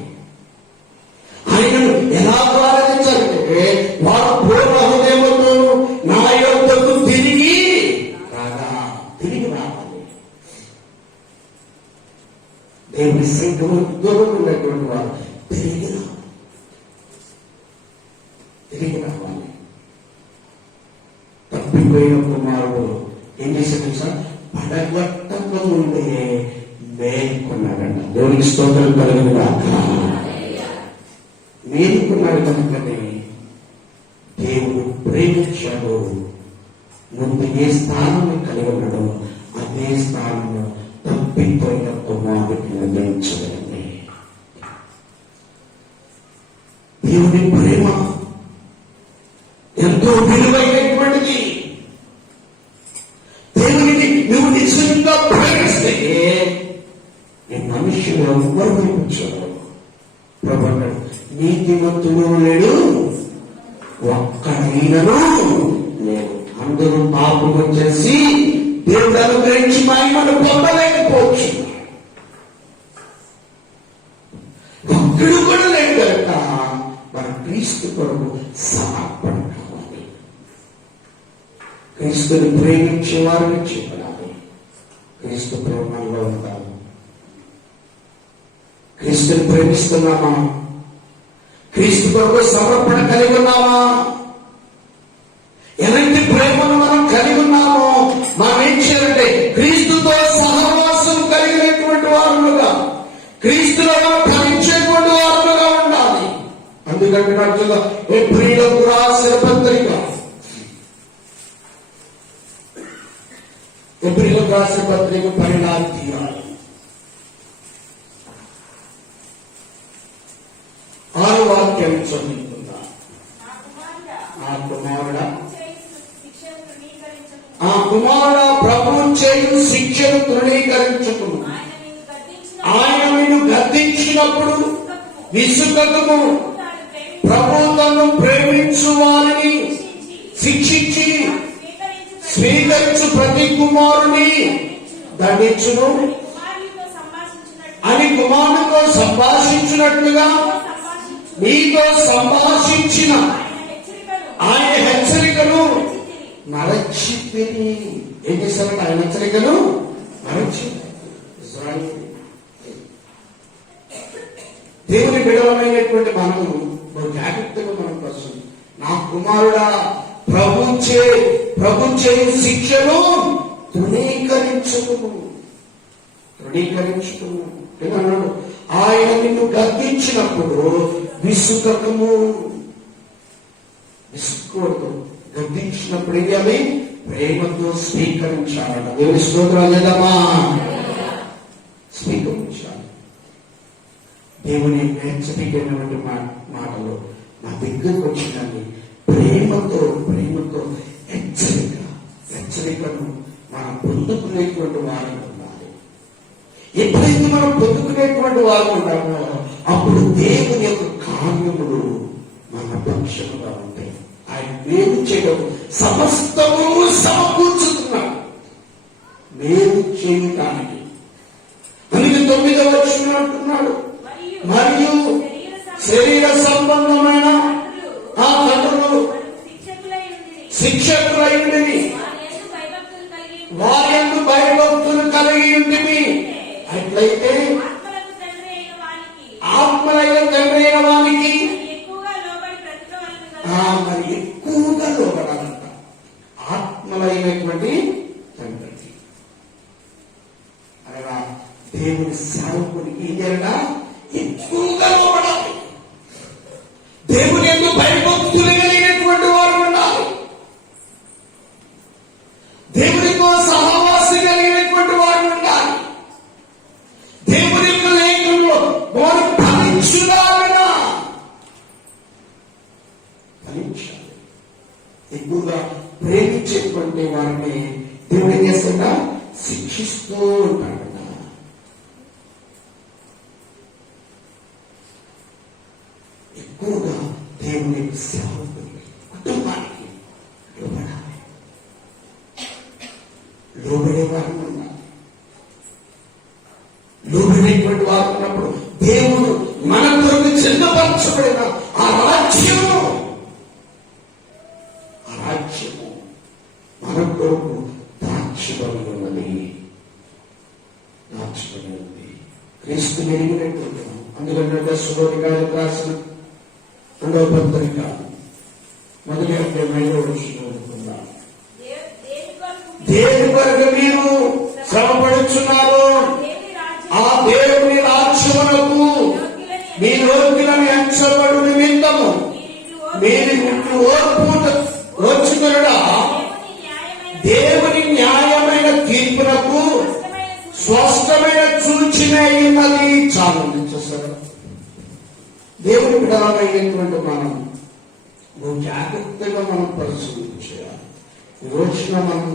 ఆయనను ఎలా ఆరాధించాలంటే వారు పూర్ణ హృదయముతో నా యొద్దకు తిరిగి రావాలి. దేవుని సంఘము దూరం ఉన్నటువంటి వారు తిరిగి రావాలి. తప్పిపోయిన కుమారుడు ఏం చేశాడు సార్? పడగొట్టక ముందే మేలుకున్నాడంట. దేవునికి స్తోత్రం కలుగుగాక. మేలుకున్నాడు కనుకనే దేవుడు ప్రేమించాడు. ముందు ఏ స్థానం కలిగి ఉన్నాడో అదే స్థానంలో తప్పిపోయిన కుమారుడికి నిర్ణయించగలిగింది. దేవుని ప్రేమ ఎంతో విలువైనటువంటిది. విషయం ఎవ్వరు వినిపించారు. ప్రభు అన్నాడు, నీతిమంతుడు లేడు, ఒక్కడైనను లేదు. అందరూ పాపము చేసి దేవుడు అనుగ్రహించి మహిమను పొందలేకపోవచ్చు. ఒక్కడు కూడా లేడు కనుక మన క్రీస్తు కొరకు సమర్పణ కావాలి. క్రీస్తుని ప్రేమించే వారిని చెప్పాలి. క్రీస్తు ప్రేమలో ఉండాలి. క్రీస్తుని ప్రేమిస్తున్నామా? క్రీస్తు కొరకు సమర్పణ కలిగి ఉన్నామా? ఎలాంటి ప్రేమను మనం కలిగి ఉన్నామో మనం ఏం చేయాలంటే క్రీస్తుతో సహవాసం కలిగినటువంటి వారులుగా, క్రీస్తులో ఫలించేటువంటి వారులుగా ఉండాలి. అందుకంటే నాకు ఎబ్రీయులకు రాసిన పత్రిక, ఎబ్రీయులకు రాసిన పత్రిక 12వ అధ్యాయం 6వ వాక్యం చదువుతుందా? ఆ కుమారుడా ప్రభువు చేయు శిక్షను తృణీకరించుకును. ఆయన నిన్ను గద్దించినప్పుడు విసుగకము. ప్రభువు తను ప్రేమించు వారిని శిక్షించి స్వీకరించు ప్రతి కుమారుని దండించును అని కుమారునితో సంభాషించినట్లుగా నీతో సంభాషించిన ఆయన హెచ్చరికను మరచితిని. ఏం చేశారంటే ఆయన హెచ్చరికను మరచి. దేవుని బిడవమైనటువంటి మనము జాగ్రత్తగా మనం ప్రశ్న, నా కుమారుడా ప్రభు చే శిక్షను తృణీకరించుకును. అన్నాడు, ఆయన నిన్ను గద్దించినప్పుడు విసుగకము. విసుక్కూడదు. గద్దించినప్పుడు ఏమి? ప్రేమతో స్వీకరించాలట. దేవుని స్తోత్రాలు చేద్దామా? స్వీకరించాలి. దేవుని హెచ్చరికైనటువంటి మాటలు నా దగ్గరకు వచ్చినది ప్రేమతో హెచ్చరికను మనం పొందుకునేటువంటి వారు ఉండాలి. ఎప్పుడైతే మనం పొందుకునేటువంటి వారు ఉంటామో అప్పుడు దేవుని యొక్క కార్యములు మన పక్షముగా ఉంటాయి. ఆయన మేలు చేయడం సమస్తము సమకూర్చుతున్నాడు మేలు చేయటానికి. అందుకే 9వ వచనం అంటున్నాడు, మరియు శరీర సంబంధమైన ఆ తండ్రులు శిక్షకులై ఉండివి, వారియందు భయభక్తులు కలిగి ఉండివి. అట్లయితే ఆత్మలైన తండ్రి అయిన వానికి మరి ఎక్కువగా లోబడాలంట. ఆత్మలైనటువంటి తండ్రికి అనగా దేవుని సేవకునికి ఏం చేయాలట? ఎక్కువగా లోబడాలి. దేవుని యందు భయభక్తులు కలిగినటువంటి వారు ఉండాలి. దేవునితో సహవాసం కలిగినటువంటి వారు ఉండాలి. దేవుని యొక్క లేఖంలో వారు ఫలించాలన్నా ఫలించాలి. ఎక్కువగా ప్రేమించేటువంటి వారిని దేవుడు ఏం చేస్తాడా? శిక్షిస్తూ ఉంటాడు. ఎక్కువగా దేవుని సేవకుని కుటుంబానికి లోబడాలి. లోబడే వారు ఉన్నారు. లోబడేటువంటి వారు ఉన్నప్పుడు దేవుడు మన కొరకు చిన్నపరచబడిన ఆ రాజ్యము మన కొరకు దాచబడి ఉన్నది. క్రీస్తు ఎరిగినటువంటి అందులో సులోనికాలకు రాసిన 2వ పత్రిక 1వ అధ్యాయంలో చదువుకుందాం. దేని కొరకు మీరు శ్రమపడుచున్నారు? ఆ దేవుని రాజ్యమునకు మీ లోకులను ఎంచబడు నిమిత్తము మీరు ఓర్పు ఓర్చుకునుడా దేవుని న్యాయమైన తీర్పునకు స్పష్టమైన సూచన ఉన్నది. చాలా చూస్తారు. దేవుని బిడ్డలమైనటువంటి మనం జాగ్రత్తగా మనం పరిశీలన చేయాలి. ఈ రోజున మనం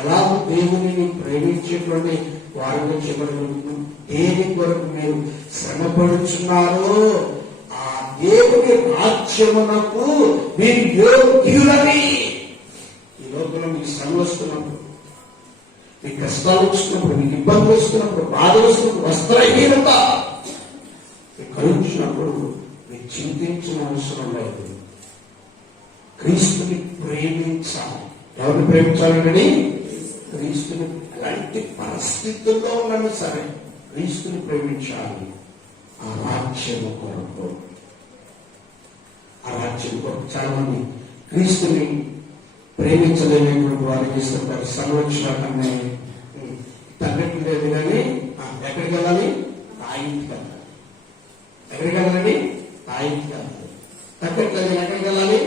ఎలా దేవుని ప్రేమించేటువంటి వారి గురించి చెప్పగలుగుతున్నాం. దేని కొరకు మీరు శ్రమపడుచున్నారో ఆ దేవుని రాజ్యమునకు మీరు యోగ్యులని. ఈ లోకంలో మీకు శ్రమ వస్తున్నప్పుడు, మీకు కష్టాలు వస్తున్నప్పుడు, మీకు ఇబ్బందులు వస్తున్నప్పుడు, బాధలు వస్తున్నప్పుడు, వస్త్రహీనత మీకు కలుగుతున్నప్పుడు మీరు చింతించిన అవసరం లేదు. క్రీస్తుని ప్రేమించాలి. ఎవరిని ప్రేమించాలండి? క్రీస్తుని. ఎలాంటి పరిస్థితుల్లో ఉన్నాను సరే క్రీస్తుని ప్రేమించాలి. ఆ రాజ్యం కొరకు, ఆ రాజ్యం కొరకు. చాలా మంది క్రీస్తుని ప్రేమించలేనటువంటి వారు చేస్తుంటారు. సంవత్సరాలనే తగ్గట్టు లేదు కానీ ఎక్కడికి వెళ్ళాలి? తాయింటికి వెళ్ళాలి. ఎక్కడికి వెళ్ళాలండి? తాయింటికి వెళ్ళాలి. తగ్గట్లేదు ఎక్కడికి వెళ్ళాలి?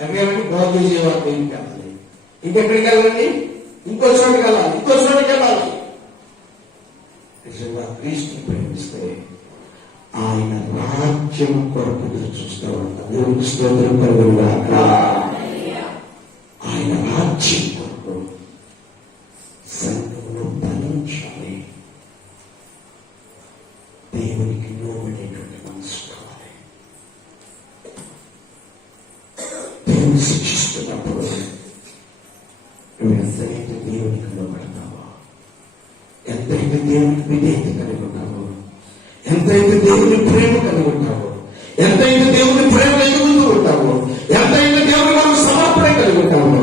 ఎక్కడికి వెళ్ళాలి? బాగు చేసేవారు ఇంటికి వెళ్ళాలి. ఇంకెక్కడికి వెళ్ళాలండి? ఇంకో చోటుకి వెళ్ళాలి, ఇంకో చోటుకి వెళ్ళాలి. నిజంగా క్రీస్తుని ప్రేమిస్తే ఆయన రాజ్యం కొరకు చూస్తూ ఉంటాం. దేవునికి స్తోత్రం కలుగుగాక. ఆయన రాజ్యం కొరకు సంఘంలో ధరించాలి. దేవునికి లోబడేటువంటి మనసు కావాలి. దేవుని శిక్షిస్తున్నప్పుడు నువ్వు ఎంతైతే దేవునికి లోబడతావో, ఎంతైతే దేవునికి విధేయత కలిగి ఉన్నావో, ఎంతైతే దేవుని ప్రేమ కలిగి ఉంటావో, ఎంతైతే దేవుని ప్రేమ ఎదుగుతూ ఉంటావో, ఎంతైతే దేవుని మనం సమర్పణ కలిగి ఉంటావో,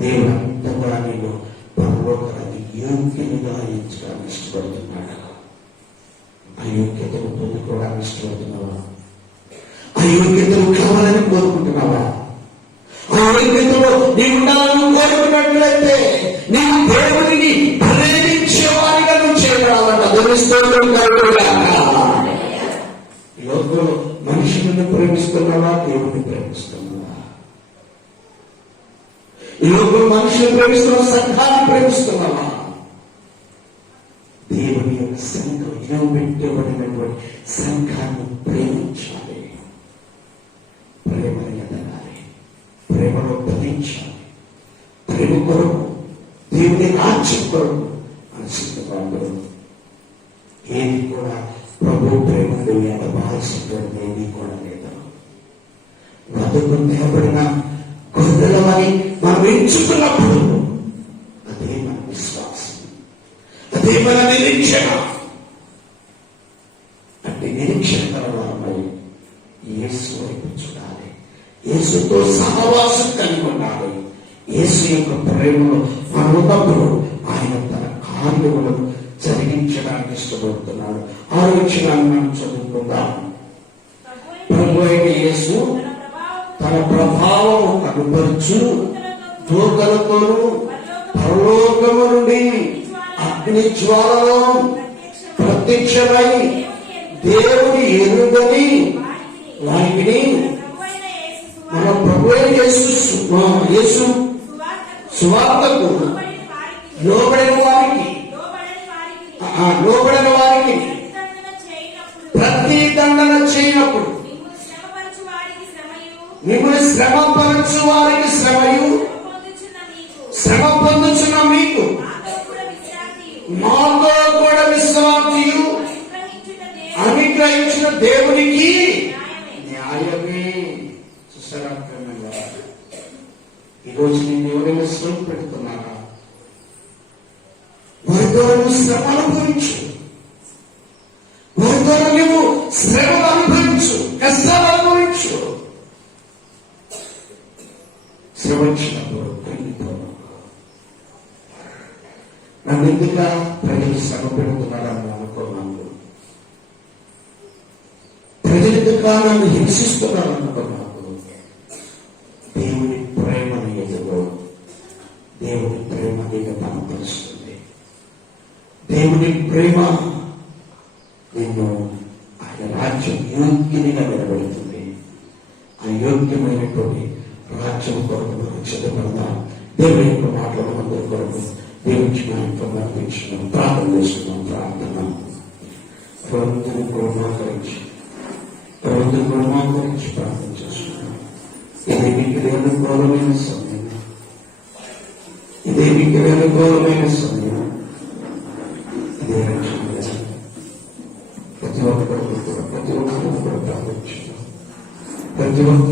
దేవుడు అంతా కూడా నేను పరలోకాన్ని యోగ్యతగా ఎంచడానికి ఇష్టపడుతున్నాడు. ఆ యోగ్యతను పొందుకోవడానికి ఇష్టపడుతున్నావా? ఆ యోగ్యతను కావాలని కోరుకుంటున్నావా? ఆ యోగ్యతలో నీ ఉండాలని కోరుకున్నట్లయితే నీవు దేవుడిని ప్రేమించేవారిగా నువ్వు చేయగలవంట. ఈ లోకంలో మనుషులను ప్రేమిస్తున్నావా? దేవుడిని ప్రేమిస్తున్నావా? ఈ లోకంలో మనుషులు ప్రేమిస్తున్నావా? సంఘాన్ని ప్రేమిస్తున్నావా? దేవుని యొక్క సంఘం నిలబెట్టబడినటువంటి సంఘాన్ని ప్రేమించాలి. ప్రేమను ఎదగాలి, ప్రేమలో ధరించాలి. ప్రేమ కొరకు, దేవుని రాజ్యం కొరకు మన సిద్ధపడరు. ఏది కూడా ప్రభు ప్రేమను ఎదబాల్సినటువంటి ఏది కూడా లేదు. బ్రతుకు నిలబడిన గొర్రెలమని మనం ఎంచుకున్నప్పుడు అదే మన విశ్వాసం, అదే మన నిరీక్షణ. అంటే నిరీక్షణ కలవాలమై యేసు వైపు చూడాలి, యేసుతో సహవాసం కలిగి ఉండాలి. యేసు యొక్క ప్రేమలో మనం ఉన్నప్పుడు ఆయన తన కార్యములను జరిగించడానికి ఇష్టపడుతున్నాడు. ఆలోచనను మనం చదువుకుందాం. ప్రభు అయిన యేసు తన ప్రభావము కనుపరుచు దూతలతోనూ పరలోకము నుండి అగ్ని జ్వాలలో ప్రత్యక్షమై దేవుని ఎరుగని వారికి మన ప్రభు అయిన యేసు సువార్తకు లోబడిన వారికి ప్రతి దండన చేయనప్పుడు మిమ్మల్ని శ్రమపరచు వారికి శ్రమయు, శ్రమ పొందుచున్న మీకు మాతో కూడా విశ్రాంతియు అనుగ్రహించిన దేవునికి న్యాయమే. చూసారా? ఈరోజు నేను ఎవరైనా శ్రమ పెడుతున్నారా? వారి ద్వారా నువ్వు శ్రమ అనుభవించు, వారి ద్వారా నువ్వు శ్రమలు అనుభవించు, కష్టాలు అనుభవించు. శ్రమ వచ్చినప్పుడు నన్ను ఎందుకు ప్రజలు శ్రమ పెడుతున్నారని అనుకున్నాను, ప్రజలు ఎందుకు నన్ను హింసిస్తున్నారనుకున్నాను. దేవుని ప్రేమని ఎదుగు, దేవుని ప్రేమ నీకు బలపరుస్తుంది. దేవుని ప్రేమ నిన్ను ఆయన రాజ్యం యోగ్యంగా నిలబెడుతుంది. ఆ యోగ్యమైనటువంటి రాజ్యం కొరకు మనం సిద్ధపడదాం. దేవుని యొక్క మాటలు అందరి కొరకు దేవునికి ప్రార్థించున్నాం, ప్రార్థన చేస్తున్నాం. ప్రార్థన రోజులు కూడా మోకరించి ప్రార్థన చేస్తున్నాం. ఇది మీకు అనుకూలమైన సమయం, ఇదే మీకు అనుకూలమైన సమయం. దేవుడు